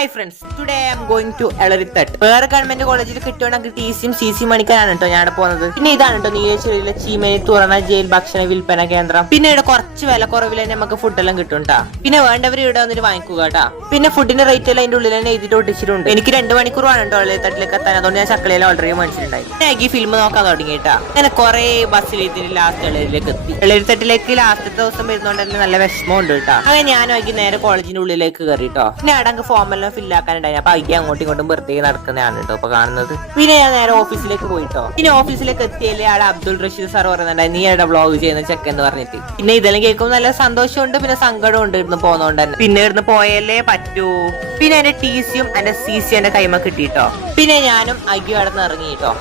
Hi friends, today I am going to Elerithattu. വേറെ government കോളേജിൽ കിട്ടുവാണെങ്കിൽ ടിസിയും സിസി മണിക്കാനാണ് കേട്ടോ ഞാൻ പോകുന്നത്. പിന്നെ ഇതാണ് കേട്ടോ നീലേശ്വരിയിലെ ചീമേനി തുറന്ന ജയിൽ ഭക്ഷണ വിൽപ്പന കേന്ദ്രം. പിന്നെ ഇവിടെ കുറച്ച് വില കുറവിൽ തന്നെ നമുക്ക് ഫുഡെല്ലാം കിട്ടും ട്ടാ. പിന്നെ വേണ്ടവർ ഇവിടെ വന്നിട്ട് വാങ്ങിക്കുക കേട്ടാ. പിന്നെ ഫുഡിന്റെ റേറ്റ് എല്ലാം അതിന്റെ ഉള്ളിൽ തന്നെ എഴുതിട്ട് ഒട്ടിച്ചിട്ടുണ്ട്. എനിക്ക് 2 മണിക്കൂറാണ് കേട്ടോ എളരിത്തട്ടിലേക്ക് എത്താൻ. അതുകൊണ്ട് ഞാൻ ചക്കളയിൽ ഓൾറെഡി മേടിച്ചിട്ടുണ്ടായി. ഞാൻ ഈ ഫിലിം നോക്കാൻ തുടങ്ങിയിട്ടാ. അങ്ങനെ കുറെ ബസ്സിൽ ഇതിന് ലാസ്റ്റ് എളരിലേക്ക് എത്തി. എളരിത്തട്ടിലേക്ക് ലാസ്റ്റത്തെ ദിവസം വരുന്നോണ്ട് തന്നെ നല്ല വിഷമം ഉണ്ട് കേട്ടോ. അങ്ങനെ ഞാനും നേരെ കോളേജിന്റെ ഉള്ളിലേക്ക് കയറിട്ടോ. പിന്നെ അവിടെ ഫോമെല്ലാം ഫില്ലാക്കാനുണ്ടായി. അപ്പൊ അയ്യ അങ്ങോട്ടും ഇങ്ങോട്ടും വെറുതെ നടക്കുന്നതാണ് കേട്ടോ ഇപ്പൊ കാണുന്നത്. പിന്നെ ഞാൻ നേരെ ഓഫീസിലേക്ക് പോയിട്ടോ. പിന്നെ ഓഫീസിലേക്ക് എത്തിയല്ലേ ആളെ അബ്ദുൾ റഷീദ് സാർ പറയുന്നുണ്ടായി, നീ അവിടെ വ്ളോഗ് ചെയ്യുന്ന ചെക്ക് എന്ന് പറഞ്ഞിട്ട്. പിന്നെ ഇതെല്ലാം കേൾക്കുമ്പോൾ നല്ല സന്തോഷമുണ്ട്, പിന്നെ സങ്കടം ഉണ്ട് ഇരുന്ന് പോകുന്നോണ്ട് തന്നെ. പിന്നെ ഇരുന്ന് പോയല്ലേ പറ്റൂ. പിന്നെ എന്റെ ടിസിയും എന്റെ സിസി എന്റെ കൈമ കിട്ടിട്ടോ. പിന്നെ ഞാനും അയ്യോ അവിടെ നിന്ന് ഇറങ്ങിട്ടോ.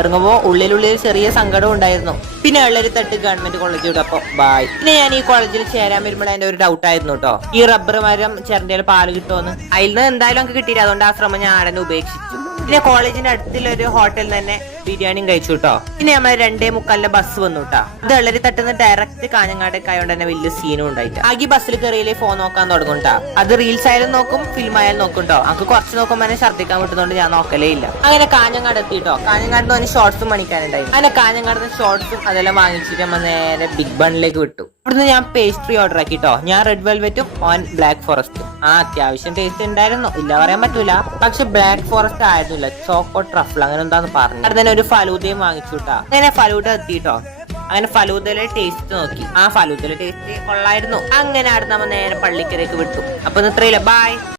ഇറങ്ങുമ്പോ ഉള്ളിൽ ചെറിയ സങ്കടം ഉണ്ടായിരുന്നു. പിന്നെ എളരിത്തട്ട് ഗവൺമെന്റ് കോളേജിലൂടെ അപ്പൊ ബൈ. പിന്നെ ഞാൻ ഈ കോളേജിൽ ചേരാൻ വരുമ്പോൾ എന്റെ ഒരു ഡൗട്ട് ആയിരുന്നു കേട്ടോ, ഈ റബ്ബർ മരം ചിരണ്ടയിൽ പാല് കിട്ടുമെന്ന്. അതിൽ നിന്ന് എന്തായാലും നമുക്ക് കിട്ടിയില്ല. അതുകൊണ്ട് ആ ശ്രമം ഞാൻ ആടെ ഉപേക്ഷിച്ചു. പിന്നെ കോളേജിന്റെ അടുത്തുള്ളൊരു ഹോട്ടലിൽ തന്നെ ബിരിയാണിയും കഴിച്ചു കേട്ടോ. പിന്നെ നമ്മൾ 2:45 ബസ് വന്നു കേട്ടോ. ഇത് എളരിത്തട്ടുന്ന് ഡയറക്റ്റ് കാഞ്ഞങ്ങാടേക്ക് ആയതുകൊണ്ട് തന്നെ വലിയ സീനും ഉണ്ടായിട്ട് ആകെ ബസ്സിൽ കയറിയില്ലേ ഫോൺ നോക്കാൻ തുടങ്ങും ട്ടാ. അത് റീൽസ് ആയാലും നോക്കും, ഫിലിം ആയാലും നോക്കും കേട്ടോ. നമുക്ക് കുറച്ച് നോക്കുമ്പോൾ തന്നെ ഛർദ്ദിക്കാൻ പറ്റുന്നതുകൊണ്ട് ഞാൻ നോക്കലേ ഇല്ല. അങ്ങനെ കാഞ്ഞങ്ങാട് എത്തിട്ടോ. കാഞ്ഞങ്ങാട് നിന്ന് ഷോർട്സും മണിക്കാനുണ്ടായി. അങ്ങനെ കാഞ്ഞങ്ങാട് ഷോർട്സും അതെല്ലാം വാങ്ങിച്ചിട്ട് നമ്മൾ നേരെ ബിഗ് ബണ്ണിലേക്ക് വിട്ടു. ഇവിടുന്ന് ഞാൻ പേസ്ട്രി ഓർഡർ ആക്കിട്ടോ. ഞാൻ റെഡ് വെൽവെറ്റും ഓൻ ബ്ലാക്ക് ഫോറസ്റ്റും. അത്യാവശ്യം ടേസ്റ്റ് ഉണ്ടായിരുന്നു, ഇല്ല പറയാൻ പറ്റൂല. പക്ഷെ ബ്ലാക്ക് ഫോറസ്റ്റ് ആയിരുന്നില്ല, ചോക്കോ ട്രഫിൾ അങ്ങനെ എന്താന്ന് പറഞ്ഞു. അവിടെ തന്നെ ഒരു ഫലൂദയും വാങ്ങിച്ചു കേട്ടാ. അങ്ങനെ ഫലൂദ എത്തിട്ടോ. അങ്ങനെ ഫലൂദയിലെ ടേസ്റ്റ് നോക്കി. ഫലൂദയിലെ ടേസ്റ്റ് കൊള്ളായിരുന്നു. അങ്ങനെ അവിടെ നമ്മൾ നേരെ പള്ളിക്കരേക്ക് വിട്ടു. അപ്പൊ ഇത്രയില്ല, ബൈ.